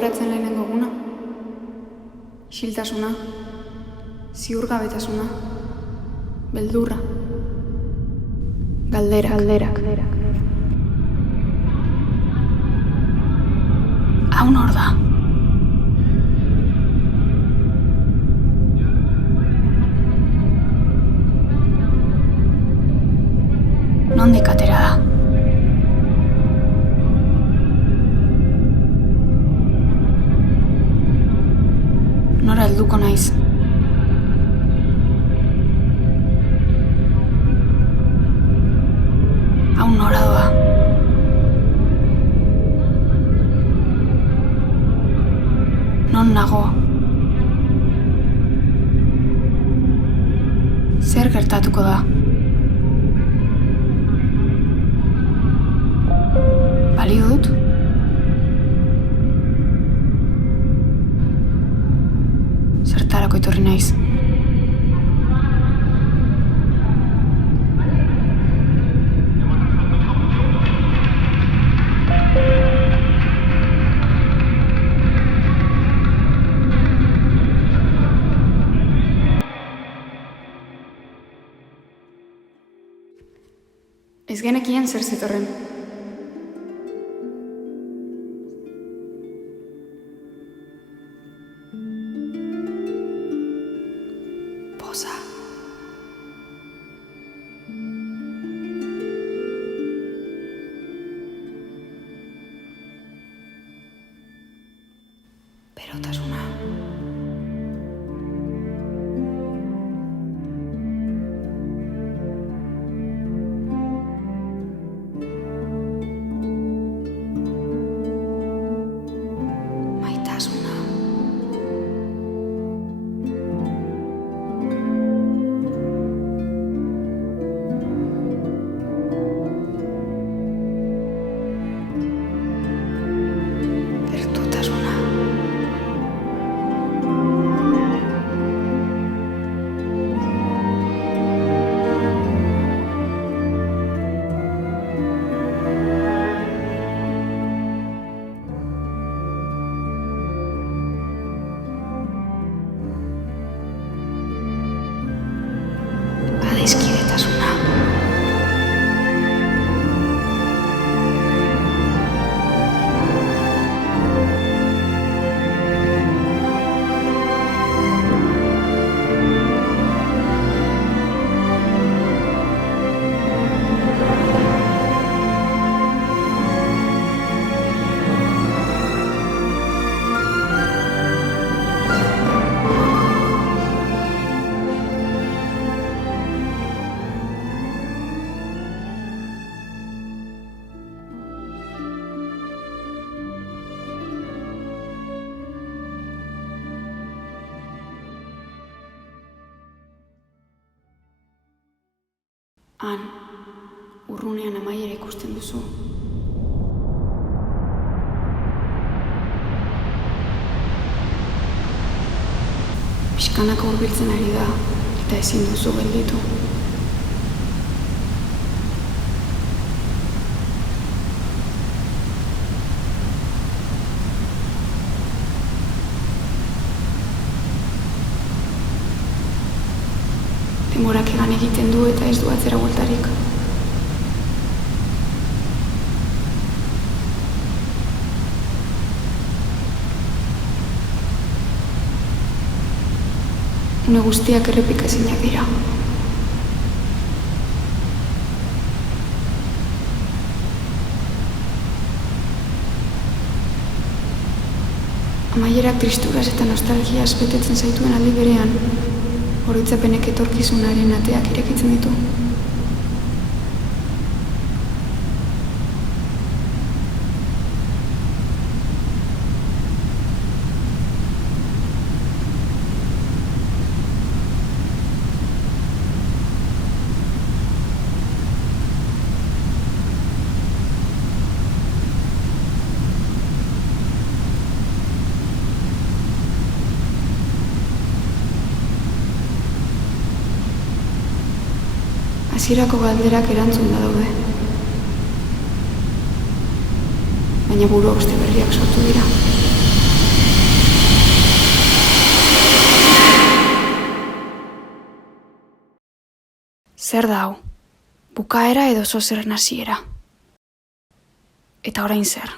gogoratzen lehenengo eguna. Isiltasuna, ziurgabetasuna, beldurra, galderak. Hau nor da? Nondik atera da? Nora helduko naiz? Hau nora doa? Non nago? Zer gertatuko da? Balio dut? Zertarako etorri naiz? Ez genekien zer zetorren. Poza. Berotasuna. Adiskidetasuna. Han, urrunean amaiera ikusten duzu. Pixkanaka hurbiltzen ari da, eta ezin duzu gelditu. Denborak egan egiten du eta ez du atzera bueltarik. Une guztiak errepikaezinak dira. Amaierak tristuraz eta nostalgiaz betetzen zaituen aldi berean, oroitzapenek etorkizunaren ateak irekitzen ditu. Hasierako galderak erantzun da daude. Baina buru beste berriak sortu dira. Zer da hau? Bukaera edo zozerren hasiera? Eta orain zer?